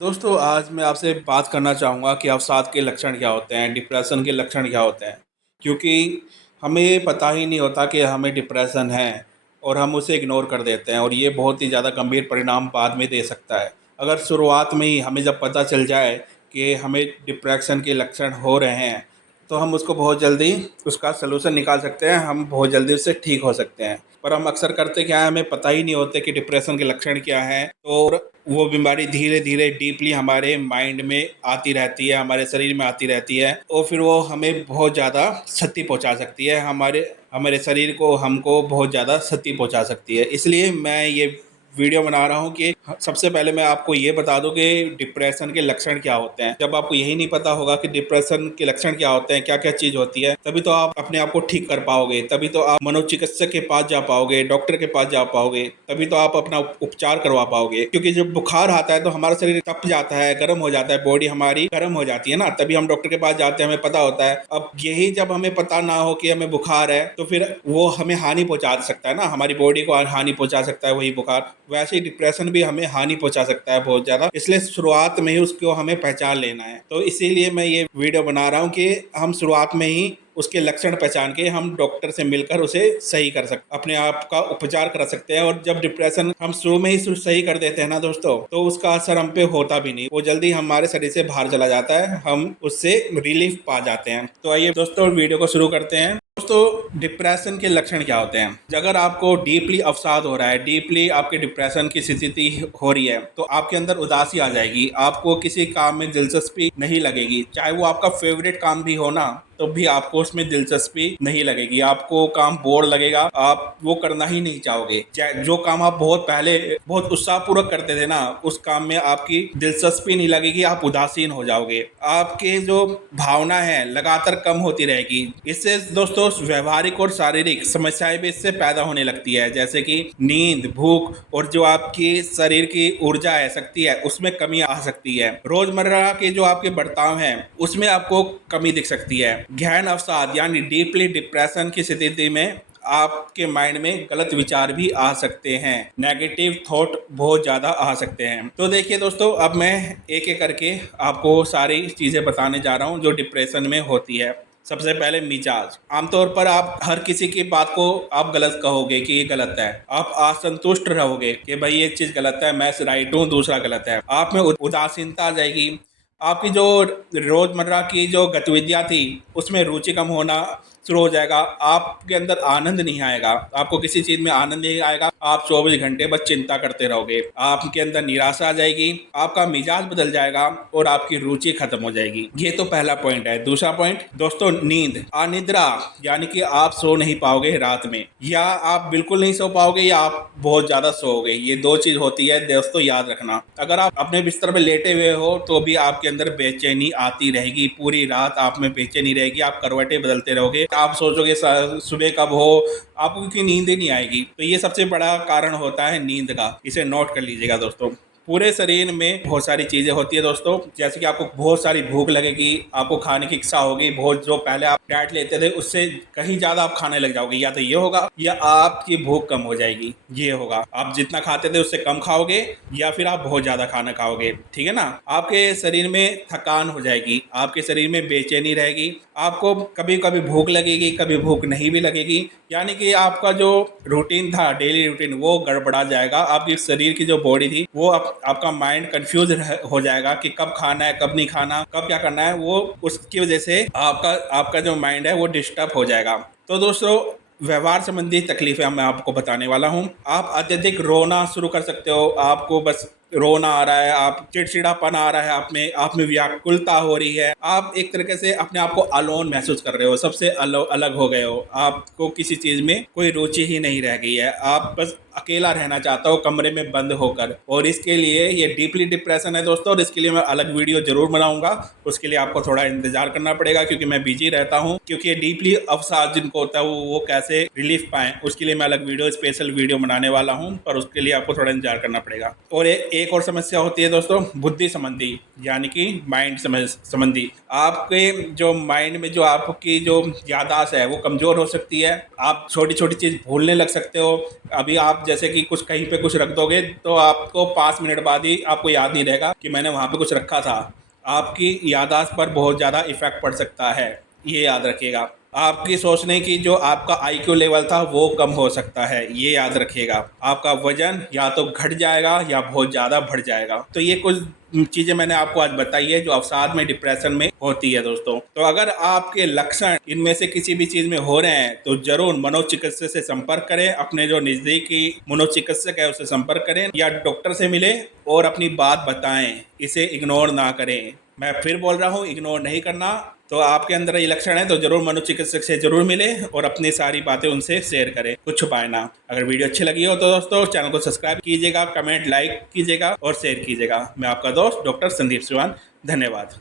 दोस्तों, आज मैं आपसे बात करना चाहूँगा कि अवसाद के लक्षण क्या होते हैं, डिप्रेशन के लक्षण क्या होते हैं। क्योंकि हमें पता ही नहीं होता कि हमें डिप्रेशन है और हम उसे इग्नोर कर देते हैं और ये बहुत ही ज़्यादा गंभीर परिणाम बाद में दे सकता है। अगर शुरुआत में ही हमें जब पता चल जाए कि हमें डिप्रेशन के लक्षण हो रहे हैं, तो हम उसको बहुत जल्दी उसका सलूशन निकाल सकते हैं, हम बहुत जल्दी उससे ठीक हो सकते हैं। पर हम अक्सर करते क्या हैं, हमें पता ही नहीं होते कि डिप्रेशन के लक्षण क्या हैं और वो बीमारी धीरे-धीरे डीपली हमारे माइंड में आती रहती है, हमारे शरीर में आती रहती है और फिर वो हमें बहुत ज़्यादा क्षति पहुँचा सकती है, हमारे हमारे शरीर को हमको बहुत ज़्यादा क्षति पहुँचा सकती है। इसलिए मैं ये वीडियो बना रहा हूँ कि सबसे पहले मैं आपको ये बता दूँ कि डिप्रेशन के लक्षण क्या होते हैं। जब आपको यही नहीं पता होगा कि डिप्रेशन के लक्षण क्या होते हैं, क्या-क्या चीज़ होती है, तभी तो आप अपने आप को ठीक कर पाओगे, तभी तो आप मनोचिकित्सक के पास जा पाओगे, डॉक्टर के पास जा पाओगे, तभी तो आप अपना उपचार करवा पाओगे। क्योंकि जब बुखार आता है तो हमारा शरीर तप जाता है, गर्म हो जाता है, बॉडी हमारी गर्म हो जाती है ना, तभी हम डॉक्टर के पास जाते हैं, हमें पता होता है। अब यही जब हमें पता ना हो कि हमें बुखार है, तो फिर वो हमें हानि पहुँचा सकता है ना, हमारी बॉडी को हानि पहुँचा सकता है वही बुखार। वैसे ही डिप्रेशन भी हमें हानि पहुँचा सकता है बहुत ज़्यादा, इसलिए शुरुआत में ही उसको हमें पहचान लेना है। तो इसीलिए मैं ये वीडियो बना रहा हूँ कि हम शुरुआत में ही उसके लक्षण पहचान के हम डॉक्टर से मिलकर उसे सही कर सकते, अपने आप का उपचार कर सकते हैं। और जब डिप्रेशन हम शुरू में ही सही कर देते हैं ना दोस्तों, तो उसका असर हम पे होता भी नहीं, वो जल्दी हमारे शरीर से बाहर चला जाता है, हम उससे रिलीफ पा जाते हैं। तो आइए दोस्तों, वीडियो को शुरू करते हैं। दोस्तों, डिप्रेशन के लक्षण क्या होते हैं? अगर आपको डीपली अवसाद हो रहा है, डीपली आपके डिप्रेशन की स्थिति हो रही है, तो आपके अंदर उदासी आ जाएगी, आपको किसी काम में दिलचस्पी नहीं लगेगी, चाहे वो आपका फेवरेट काम भी हो ना, तो भी आपको उसमें दिलचस्पी नहीं लगेगी, आपको काम बोर लगेगा, आप वो करना ही नहीं चाहोगे। जो काम आप बहुत पहले बहुत उत्साहपूर्वक करते थे ना, उस काम में आपकी दिलचस्पी नहीं लगेगी, आप उदासीन हो जाओगे, आपके जो भावना है लगातार कम होती रहेगी। इससे दोस्तों व्यवहारिक और शारीरिक समस्याएं भी इससे पैदा होने लगती है, जैसे कि नींद, भूख और जो आपकी शरीर की ऊर्जा है, शक्ति है, उसमें कमी आ सकती है। रोजमर्रा के जो आपके बर्ताव हैं, उसमें आपको कमी दिख सकती है। गहन अवसाद यानी डीपली डिप्रेशन की स्थिति में आपके माइंड में गलत विचार भी आ सकते हैं, नेगेटिव थॉट बहुत ज़्यादा आ सकते हैं। तो देखिए दोस्तों, अब मैं एक एक करके आपको सारी चीज़ें बताने जा रहा हूँ जो डिप्रेशन में होती है। सबसे पहले मिजाज। आमतौर पर आप हर किसी की बात को आप गलत कहोगे कि ये गलत है, आप असंतुष्ट रहोगे कि भाई ये चीज़ गलत है, मैं राइट हूँ, दूसरा गलत है। आप में उदासीनता आ जाएगी, आपकी जो रोज़मर्रा की जो गतिविधियाँ थी उसमें रुचि कम होना शुरू हो जाएगा, आपके अंदर आनंद नहीं आएगा, आपको किसी चीज़ में आनंद नहीं आएगा, आप 24 घंटे बस चिंता करते रहोगे, आपके अंदर निराशा आ जाएगी, आपका मिजाज बदल जाएगा और आपकी रुचि खत्म हो जाएगी। ये तो पहला पॉइंट है। दूसरा पॉइंट दोस्तों, नींद, अनिद्रा, यानी कि आप सो नहीं पाओगे रात में, या आप बिल्कुल नहीं सो पाओगे या आप बहुत ज़्यादा सोओगे। ये दो चीज़ होती है दोस्तों, याद रखना। अगर आप अपने बिस्तर में लेटे हुए हो तो भी आपके अंदर बेचैनी आती रहेगी, पूरी रात आप में बेचैनी रहेगी, आप करवटें बदलते रहोगे, आप सोचोगे सुबह कब हो, आपको क्योंकि नींद ही नहीं आएगी। तो ये सबसे बड़ा कारण होता है नींद का, इसे नोट कर लीजिएगा दोस्तों। पूरे शरीर में बहुत सारी चीज़ें होती है दोस्तों, जैसे कि आपको बहुत सारी भूख लगेगी, आपको खाने की इच्छा होगी बहुत, जो पहले आप डाइट लेते थे उससे कहीं ज़्यादा आप खाने लग जाओगे, या तो ये होगा या आपकी भूख कम हो जाएगी, ये होगा, आप जितना खाते थे उससे कम खाओगे या फिर आप बहुत ज़्यादा खाना खाओगे, ठीक है ना। आपके शरीर में थकान हो जाएगी, आपके शरीर में बेचैनी रहेगी, आपको कभी कभी भूख लगेगी, कभी भूख नहीं भी लगेगी, यानी कि आपका जो रूटीन था, डेली रूटीन, वो गड़बड़ा जाएगा। आपकी शरीर की जो बॉडी थी वो आपका माइंड कंफ्यूज हो जाएगा कि कब खाना है, कब नहीं खाना, कब क्या करना है, वो उसकी वजह से आपका आपका जो माइंड है वो डिस्टर्ब हो जाएगा। तो दोस्तों, व्यवहार संबंधी तकलीफें मैं आपको बताने वाला हूँ। आप अत्यधिक रोना शुरू कर सकते हो, आपको बस रोना आ रहा है, आप चिड़चिड़ापन आ रहा है, आप में व्याकुलता हो रही है, आप एक तरीके से अपने आप को अलोन महसूस कर रहे हो, सबसे अलग हो गए हो, आपको किसी चीज़ में कोई रुचि ही नहीं रह गई है, आप बस अकेला रहना चाहता हो कमरे में बंद होकर। और इसके लिए ये डीपली डिप्रेशन है दोस्तों, और इसके लिए मैं अलग वीडियो जरूर बनाऊंगा। उसके लिए आपको थोड़ा इंतजार करना पड़ेगा क्योंकि मैं बिजी रहता हूँ, क्योंकि ये डीपली अवसाद जिनको होता है वो कैसे रिलीफ पाएं, उसके लिए मैं अलग वीडियो, स्पेशल वीडियो बनाने वाला हूँ, पर उसके लिए आपको थोड़ा इंतजार करना पड़ेगा। और एक और समस्या होती है दोस्तों, बुद्धि संबंधी, यानी कि माइंड संबंधी। आपके जो माइंड में जो आपकी जो याददाश्त है वो कमज़ोर हो सकती है। आप छोटी छोटी चीज़ भूलने लग सकते हो। अभी आप जैसे कि कुछ कहीं पे कुछ रख दोगे तो आपको 5 मिनट बाद ही आपको याद नहीं रहेगा कि मैंने वहाँ पे कुछ रखा था। आपकी याददाश्त पर बहुत ज़्यादा इफ़ेक्ट पड़ सकता है, ये याद रखिएगा। आपकी सोचने की जो आपका आईक्यू लेवल था वो कम हो सकता है, ये याद रखिएगा। आपका वजन या तो घट जाएगा या बहुत ज़्यादा बढ़ जाएगा। तो ये कुछ चीज़ें मैंने आपको आज बताई है जो अवसाद में, डिप्रेशन में होती है दोस्तों। तो अगर आपके लक्षण इनमें से किसी भी चीज़ में हो रहे हैं तो ज़रूर मनोचिकित्सक से संपर्क करें। अपने जो नज़दीकी मनोचिकित्सक है उससे संपर्क करें या डॉक्टर से मिलें और अपनी बात बताएं। इसे इग्नोर ना करें। मैं फिर बोल रहा हूँ, इग्नोर नहीं करना। तो आपके अंदर ये लक्षण है तो ज़रूर मनोचिकित्सक से ज़रूर मिलें और अपनी सारी बातें उनसे शेयर करें, कुछ छुपाए ना। अगर वीडियो अच्छी लगी हो तो दोस्तों चैनल को सब्सक्राइब कीजिएगा, कमेंट लाइक कीजिएगा और शेयर कीजिएगा। मैं आपका दोस्त डॉक्टर संदीप सिवान, धन्यवाद।